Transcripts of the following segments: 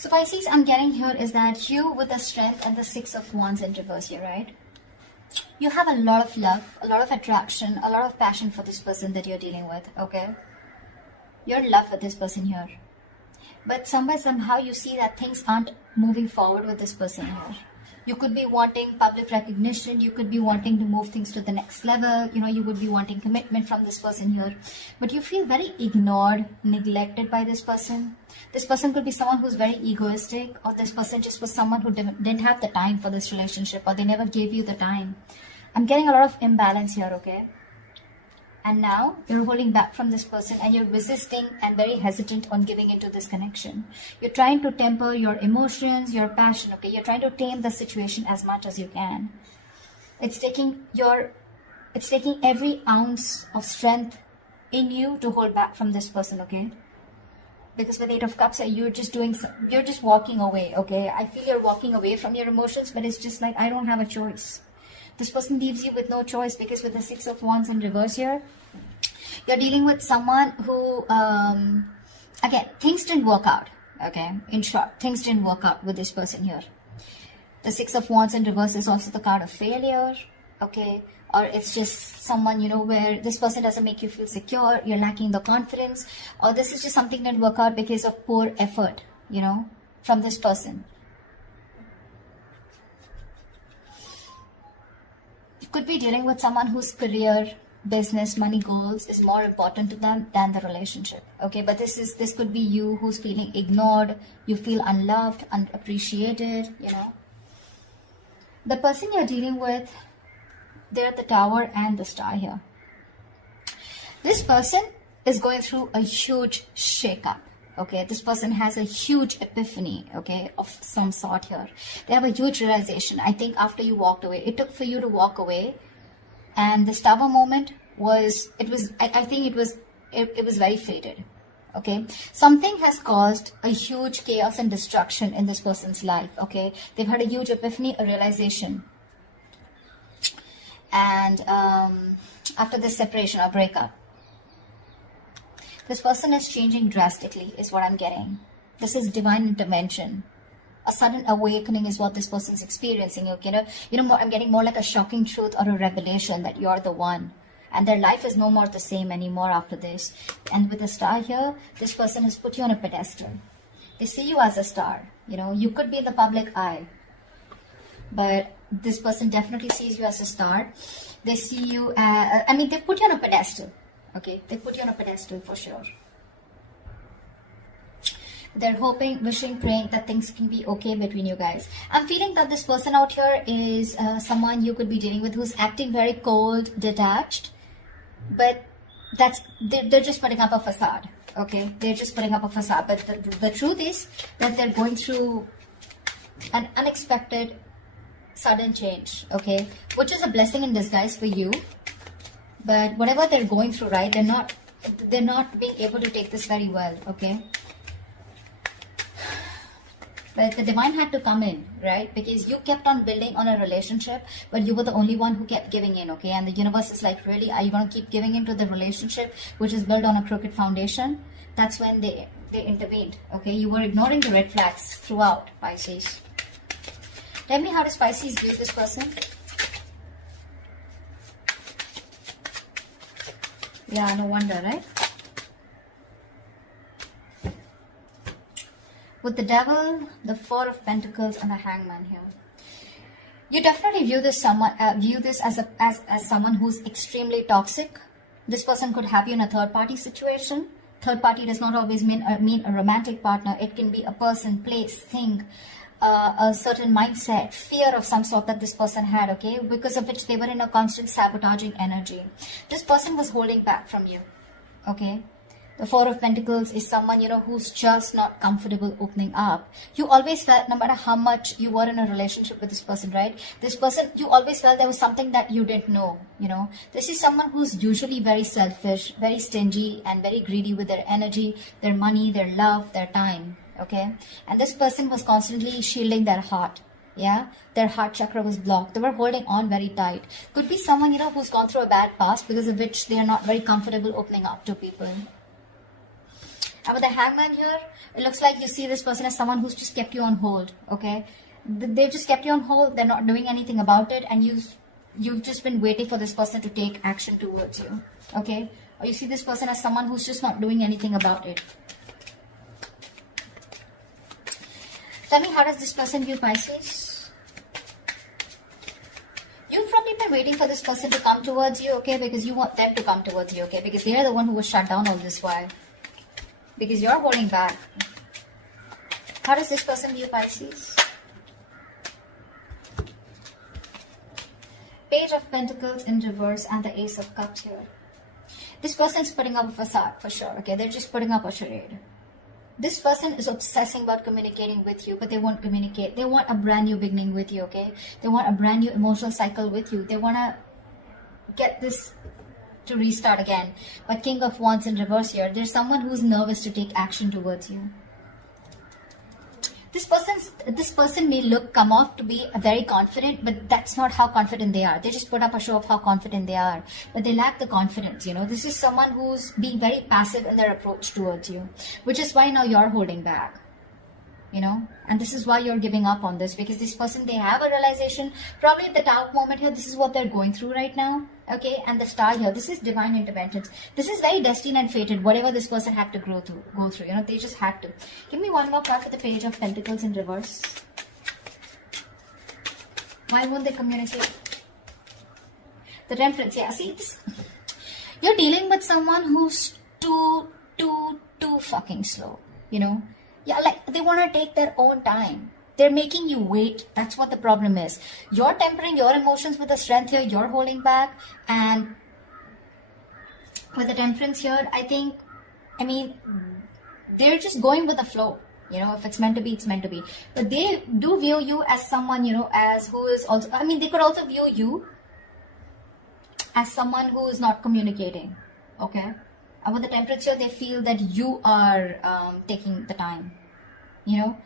So Pisces, I'm getting here is that you with the strength and the Six of Wands in reverse here, right? You have a lot of love, a lot of attraction, a lot of passion for this person that you're dealing with, okay? You're in love with this person here. But somehow you see that things aren't moving forward with this person here. You could be wanting public recognition. You could be wanting to move things to the next level. You know, you would be wanting commitment from this person here. But you feel very ignored, neglected by this person. This person could be someone who's very egoistic, or this person just was someone who didn't have the time for this relationship, or they never gave you the time. I'm getting a lot of imbalance here, okay? And now you're holding back from this person and you're resisting and very hesitant on giving into this connection. You're trying to temper your emotions, your passion, okay? You're trying to tame the situation as much as you can. It's taking every ounce of strength in you to hold back from this person, okay? Because with Eight of Cups, you're just walking away, okay? I feel you're walking away from your emotions, but it's just like, I don't have a choice. This person leaves you with no choice, because with the Six of Wands in reverse here, you're dealing with someone who, again, things didn't work out, okay? In short, things didn't work out with this person here. The Six of Wands in reverse is also the card of failure, okay? Or it's just someone, you know, where this person doesn't make you feel secure, you're lacking the confidence, or this is just something that didn't work out because of poor effort, you know, from this person. Could be dealing with someone whose career, business, money goals is more important to them than the relationship, okay? But this could be you who's feeling ignored, you feel unloved, unappreciated, you know. The person you're dealing with, they're at the Tower and the Star here. This person is going through a huge shakeup. Okay, this person has a huge epiphany, okay, of some sort here. They have a huge realization. I think after you walked away, it took for you to walk away, and this Tower moment was, I think it was very fated, okay. Something has caused a huge chaos and destruction in this person's life, okay. They've had a huge epiphany, a realization. And after this separation or breakup, this person is changing drastically, is what I'm getting. This is divine intervention. A sudden awakening is what this person's experiencing. Okay, I'm getting more like a shocking truth or a revelation that you're the one. And their life is no more the same anymore after this. And with the Star here, this person has put you on a pedestal. They see you as a star. You know, you could be in the public eye, but this person definitely sees you as a star. They see you as, they put you on a pedestal. Okay, they put you on a pedestal for sure. They're hoping, wishing, praying that things can be okay between you guys. I'm feeling that this person out here is someone you could be dealing with who's acting very cold, detached, but they're just putting up a facade. Okay, they're just putting up a facade. But the truth is that they're going through an unexpected, sudden change. Okay, which is a blessing in disguise for you. But whatever they're going through, right, they're not being able to take this very well, okay? But the divine had to come in, right? Because you kept on building on a relationship, but you were the only one who kept giving in, okay? And the universe is like, really, are you going to keep giving into the relationship which is built on a crooked foundation? That's when they intervened, okay? You were ignoring the red flags throughout, Pisces. Tell me, how does Pisces view this person? Yeah, no wonder, right? With the Devil, the Four of Pentacles, and the Hangman here, you definitely view this as someone who's extremely toxic. This person could have you in a third-party situation. Third party does not always mean a romantic partner. It can be a person, place, thing, a certain mindset, fear of some sort that this person had, okay, because of which they were in a constant sabotaging energy. This person was holding back from you, okay. The Four of Pentacles is someone, who's just not comfortable opening up. You always felt, no matter how much you were in a relationship with this person, right? This person, you always felt there was something that you didn't know, This is someone who's usually very selfish, very stingy, and very greedy with their energy, their money, their love, their time, okay? And this person was constantly shielding their heart. Yeah, their heart chakra was blocked. They were holding on very tight. Could be someone, who's gone through a bad past, because of which they are not very comfortable opening up to people. And with the Hangman here, it looks like you see this person as someone who's just kept you on hold, okay? They've just kept you on hold, they're not doing anything about it, and you've just been waiting for this person to take action towards you, okay? Or you see this person as someone who's just not doing anything about it. Tell me, how does this person view Pisces? You've probably been waiting for this person to come towards you, okay? Because you want them to come towards you, okay? Because they're the one who was shut down all this while. Because you're holding back. How does this person view Pisces? Page of Pentacles in reverse and the Ace of Cups here. This person's putting up a facade for sure, okay? They're just putting up a charade. This person is obsessing about communicating with you, but they won't communicate. They want a brand new beginning with you, okay? They want a brand new emotional cycle with you. They want to get this to restart again. But King of Wands in reverse here, there's someone who's nervous to take action towards you. This person may come off to be very confident, but that's not how confident they are. They just put up a show of how confident they are, but they lack the confidence, you know. This is someone who's being very passive in their approach towards you, which is why now you're holding back, you know. And this is why you're giving up on this, because this person, they have a realization, probably at the top moment here, this is what they're going through right now, okay? And the star here, this is divine interventions. This is very destined and fated, whatever this person had to go through, you know, they just had to. Give me one more card for the Page of Pentacles in reverse. Why won't they communicate? The Temperance, yeah, see this? You're dealing with someone who's too fucking slow, you know? Yeah, like they want to take their own time. They're making you wait. That's what the problem is. You're tempering your emotions with the Strength here. You're holding back. And with the Temperance here, I mean, they're just going with the flow. You know, if it's meant to be, it's meant to be. But they do view you as someone, you know, as who is also, I mean, they could also view you as someone who is not communicating. Okay? And with the Temperance here, they feel that you are taking the time, you know,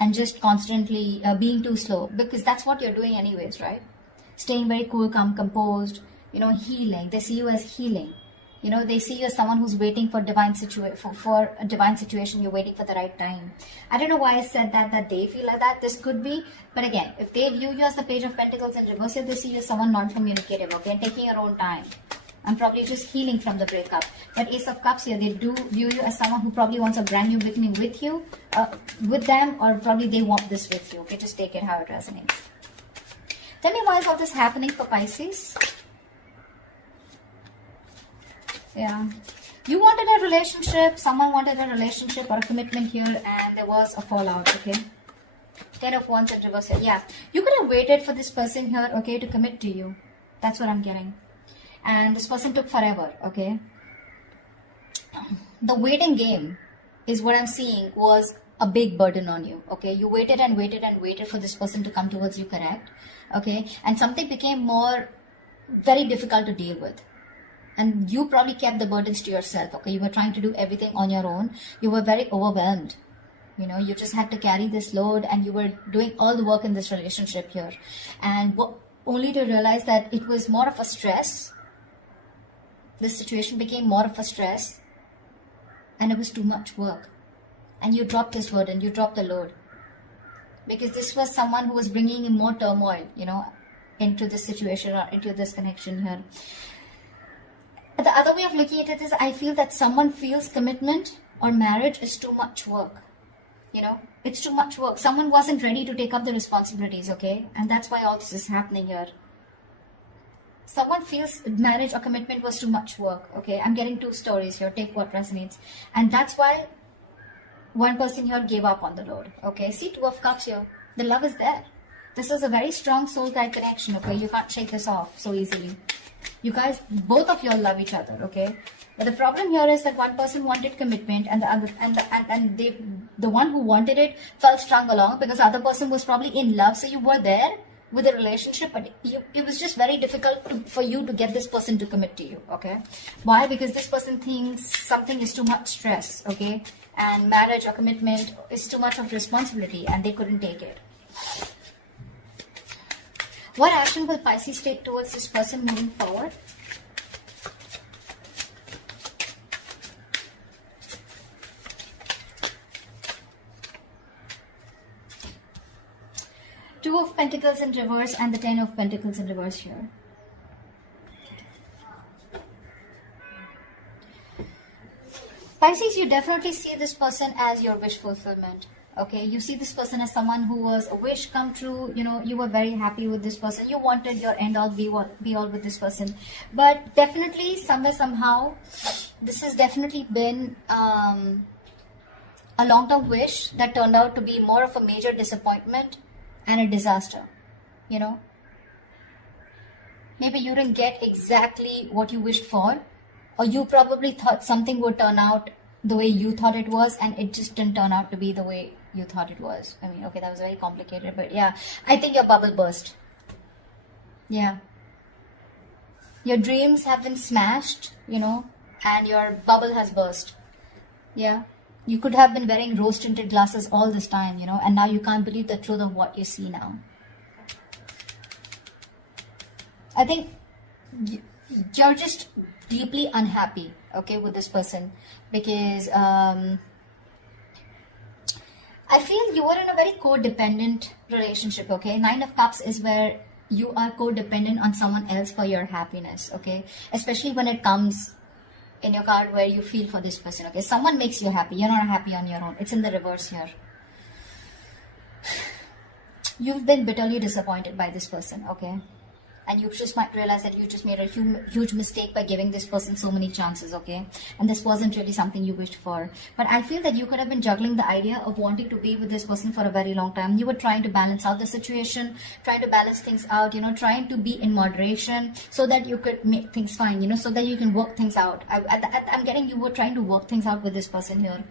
and just constantly being too slow, because that's what you're doing anyways, right? Staying very cool, calm, composed, you know, healing. They see you as healing. You know, they see you as someone who's waiting for for a divine situation. You're waiting for the right time. I don't know why I said that they feel like that. This could be, but again, if they view you as the Page of Pentacles in reverse, they see you as someone non-communicative, okay, and taking your own time. And probably just healing from the breakup. But Ace of Cups here, they do view you as someone who probably wants a brand new beginning with you, with them, or probably they want this with you. Okay, just take it how it resonates. Tell me, why is all this happening for Pisces? Yeah. You wanted a relationship, someone wanted a relationship or a commitment here, and there was a fallout, okay? 10 of Wands in reverse here. Yeah. You could have waited for this person here, okay, to commit to you. That's what I'm getting. And this person took forever, okay? The waiting game is what I'm seeing was a big burden on you, okay? You waited and waited and waited for this person to come towards you, correct? Okay? And something became very difficult to deal with. And you probably kept the burdens to yourself, okay? You were trying to do everything on your own. You were very overwhelmed. You know, you just had to carry this load, and you were doing all the work in this relationship here. And only to realize that it was more of a stress. This situation became more of a stress, and it was too much work. And you dropped this burden, you dropped the load. Because this was someone who was bringing in more turmoil, you know, into this situation or into this connection here. The other way of looking at it is, I feel that someone feels commitment or marriage is too much work. You know, it's too much work. Someone wasn't ready to take up the responsibilities, okay? And that's why all this is happening here. Someone feels marriage or commitment was too much work, okay? I'm getting two stories here. Take what resonates. And that's why one person here gave up on the load, okay? See, 2 of Cups here. The love is there. This is a very strong soul guide connection, okay? You can't shake this off so easily. You guys, both of you all love each other, okay? But the problem here is that one person wanted commitment, and the other, the one who wanted it felt strung along because the other person was probably in love. So you were there with a relationship, but it was just very difficult for you to get this person to commit to you, okay? Why? Because this person thinks something is too much stress, okay? And marriage or commitment is too much of responsibility, and they couldn't take it. What action will Pisces take towards this person moving forward? Two of Pentacles in reverse and the Ten of Pentacles in reverse here. Pisces, you definitely see this person as your wish fulfillment. Okay, you see this person as someone who was a wish come true. You know, you were very happy with this person. You wanted your end all be all with this person. But definitely, somewhere, somehow, this has definitely been a long-term wish that turned out to be more of a major disappointment and a disaster. You know, maybe you didn't get exactly what you wished for, or you probably thought something would turn out the way you thought it was, and it just didn't turn out to be the way you thought it was. I mean, okay, that was very complicated, but yeah, I think your bubble burst. Yeah. Your dreams have been smashed, you know, and your bubble has burst. Yeah. You could have been wearing rose-tinted glasses all this time, you know, and now you can't believe the truth of what you see now. I think you're just deeply unhappy, okay, with this person, because I feel you are in a very codependent relationship, okay? Nine of Cups is where you are codependent on someone else for your happiness, okay? Especially when it comes in your card where you feel for this person, okay? Someone makes you happy. You're not happy on your own. It's in the reverse here. You've been bitterly disappointed by this person, okay? And you just might realize that you just made a huge mistake by giving this person so many chances, okay? And this wasn't really something you wished for. But I feel that you could have been juggling the idea of wanting to be with this person for a very long time. You were trying to balance out the situation, trying to balance things out, you know, trying to be in moderation so that you could make things fine, you know, so that you can work things out. I'm getting you were trying to work things out with this person here.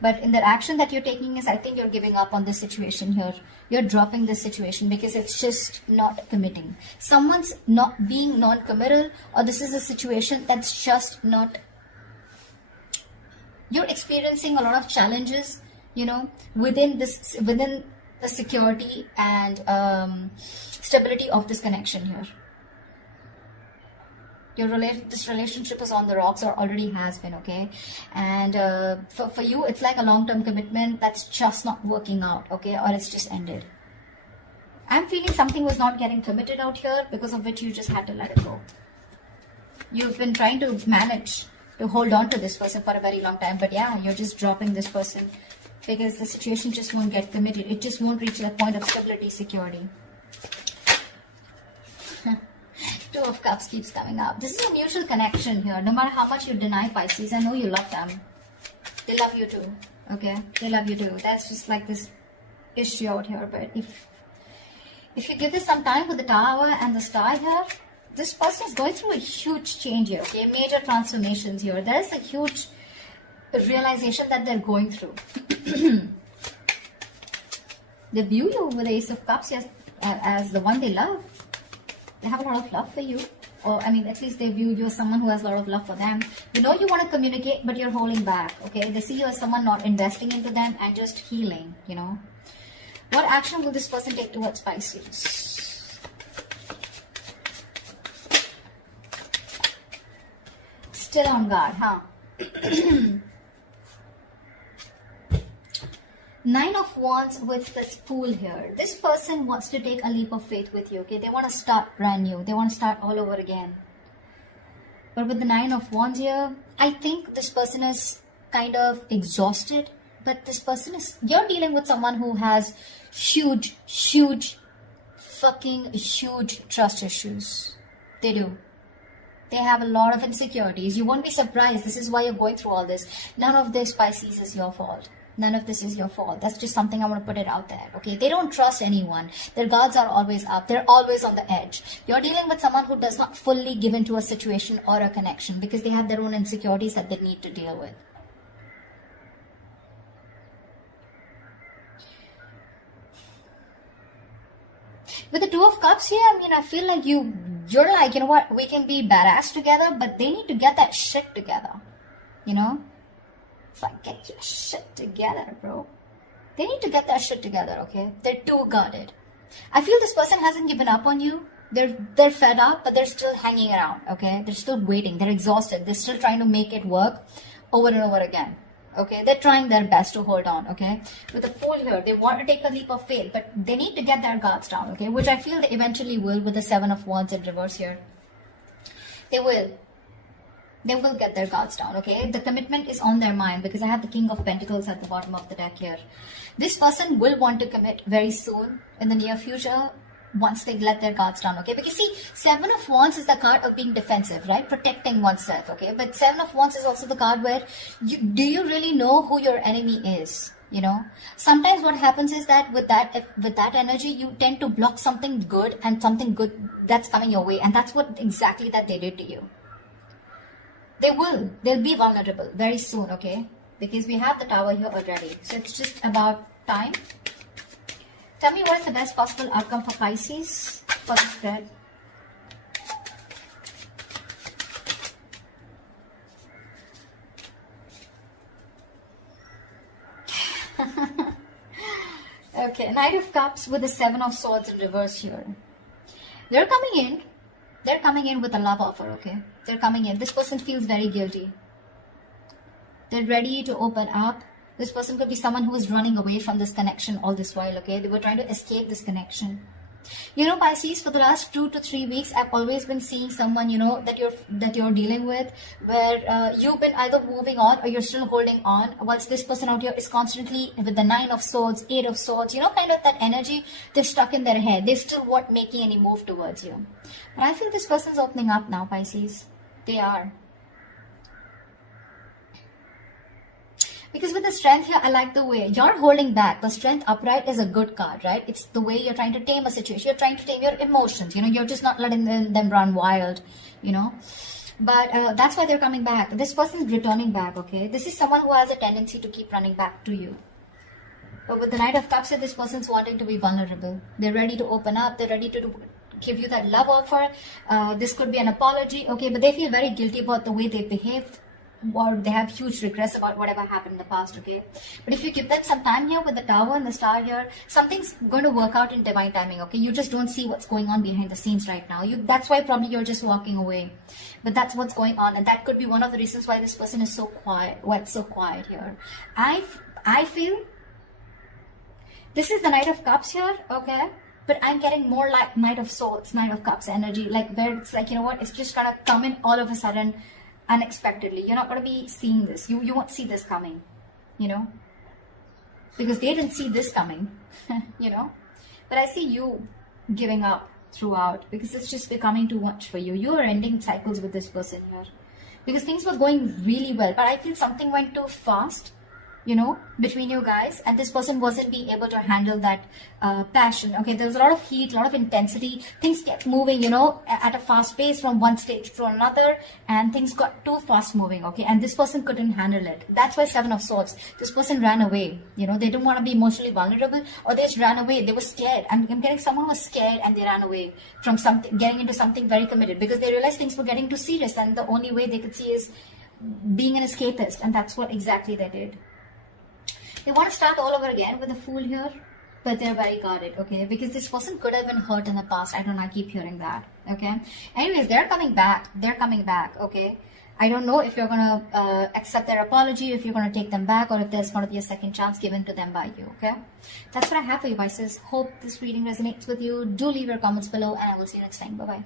But in the action that you're taking is, I think you're giving up on this situation here. You're dropping this situation because it's just not committing. Someone's not being non-committal, or this is a situation that's just not. You're experiencing a lot of challenges, you know, within the security and stability of this connection here. This relationship is on the rocks, or already has been, okay? And for you, it's like a long-term commitment that's just not working out, okay? Or it's just ended. I'm feeling something was not getting committed out here, because of which you just had to let it go. You've been trying to manage to hold on to this person for a very long time, but yeah, you're just dropping this person because the situation just won't get committed. It just won't reach that point of stability, security. Two of Cups keeps coming up. This is a mutual connection here. No matter how much you deny Pisces, I know you love them. They love you too. Okay? They love you too. That's just like this issue out here. But if you give this some time with the Tower and the Star here, this person is going through a huge change here. Okay? Major transformations here. There is a huge realization that they're going through. They view you with the Ace of Cups as the one they love. They have a lot of love for you, or I mean, at least they view you as someone who has a lot of love for them. You know you want to communicate, but you're holding back, okay? They see you as someone not investing into them and just healing, you know. What action will this person take towards Pisces? Still on guard, huh? Nine of Wands with this Fool here. This person wants to take a leap of faith with you, okay? They want to start brand new. They want to start all over again. But with the Nine of Wands here, I think this person is kind of exhausted. But this person is... You're dealing with someone who has huge trust issues. They do. They have a lot of insecurities. You won't be surprised. This is why you're going through all this. None of this, Pisces, is your fault. None of this is your fault. That's just something I want to put it out there, okay? They don't trust anyone. Their guards are always up. They're always on the edge. You're dealing with someone who does not fully give into a situation or a connection because they have their own insecurities that they need to deal with. With the Two of Cups here, I mean, I feel like you're like, you know what, we can be badass together, but they need to get that shit together, you know? It's like, get your shit together, bro. They need to get that shit together, okay? They're too guarded. I feel this person hasn't given up on you. They're fed up, but they're still hanging around, okay? They're still waiting. They're exhausted. They're still trying to make it work over and over again. Okay, they're trying their best to hold on. Okay, with the Fool here, they want to take a leap of faith, but they need to get their guards down. Okay, which I feel they eventually will with the Seven of Wands in reverse here. They will get their guards down. Okay, the commitment is on their mind because I have the King of Pentacles at the bottom of the deck here. This person will want to commit very soon in the near future, once they let their guards down. Okay, because see, Seven of Wands is the card of being defensive, right? Protecting oneself. Okay, but Seven of Wands is also the card where do you really know who your enemy is? You know, sometimes what happens is that with that energy, you tend to block something good and something good that's coming your way, and that's what exactly that they did to you. They'll be vulnerable very soon. Okay, because we have the Tower here already, so it's just about time. Tell me what is the best possible outcome for Pisces for the spread. Okay, Knight of Cups with the Seven of Swords in reverse here. They're coming in with a love offer. Okay, they're coming in. This person feels very guilty. They're ready to open up. This person could be someone who is running away from this connection all this while. Okay, they were trying to escape this connection. You know, Pisces, for the last 2 to 3 weeks, I've always been seeing someone, you know, that you're dealing with, where you've been either moving on or you're still holding on, whilst this person out here is constantly with the 9 of Swords, 8 of Swords, you know, kind of that energy. They're stuck in their head. They still weren't making any move towards you. But I feel this person's opening up now, Pisces. They are. Because with the Strength here, I like the way you're holding back. The Strength upright is a good card, right? It's the way you're trying to tame a situation. You're trying to tame your emotions. You know, you're just not letting them run wild, you know. But that's why they're coming back. This person's returning back, okay? This is someone who has a tendency to keep running back to you. But with the Knight of Cups here, this person's wanting to be vulnerable. They're ready to open up. They're ready to give you that love offer. This could be an apology, okay? But they feel very guilty about the way they behaved, or they have huge regrets about whatever happened in the past. Okay, but if you give them some time here with the Tower and the Star here, something's going to work out in divine timing. Okay, you just don't see what's going on behind the scenes right now. That's why probably you're just walking away, but that's what's going on, and that could be one of the reasons why this person is so quiet. Why it's so quiet here. I feel this is the Knight of Cups here. Okay, but I'm getting more like Knight of Swords, Knight of Cups energy, like where it's like, you know what, it's just gonna come in all of a sudden, unexpectedly. You're not going to be seeing this. You won't see this coming, you know, because they didn't see this coming, you know. But I see you giving up throughout because it's just becoming too much for you. You are ending cycles with this person here because things were going really well, but I feel something went too fast, you know, between you guys, and this person wasn't being able to handle that passion. Okay, there was a lot of heat, a lot of intensity. Things kept moving, you know, at a fast pace from one stage to another, and things got too fast moving. Okay, and this person couldn't handle it. That's why Seven of Swords. This person ran away. You know, they didn't want to be emotionally vulnerable, or they just ran away. They were scared. I'm getting someone was scared and they ran away from something, getting into something very committed because they realized things were getting too serious, and the only way they could see is being an escapist, and that's what exactly they did. They want to start all over again with a Fool here, but they're very guarded, okay? Because this person could have been hurt in the past. I don't know, I keep hearing that, okay? Anyways, they're coming back. They're coming back, okay? I don't know if you're going to accept their apology, if you're going to take them back, or if there's going to be a second chance given to them by you, okay? That's what I have for you, Pisces. Hope this reading resonates with you. Do leave your comments below, and I will see you next time. Bye-bye.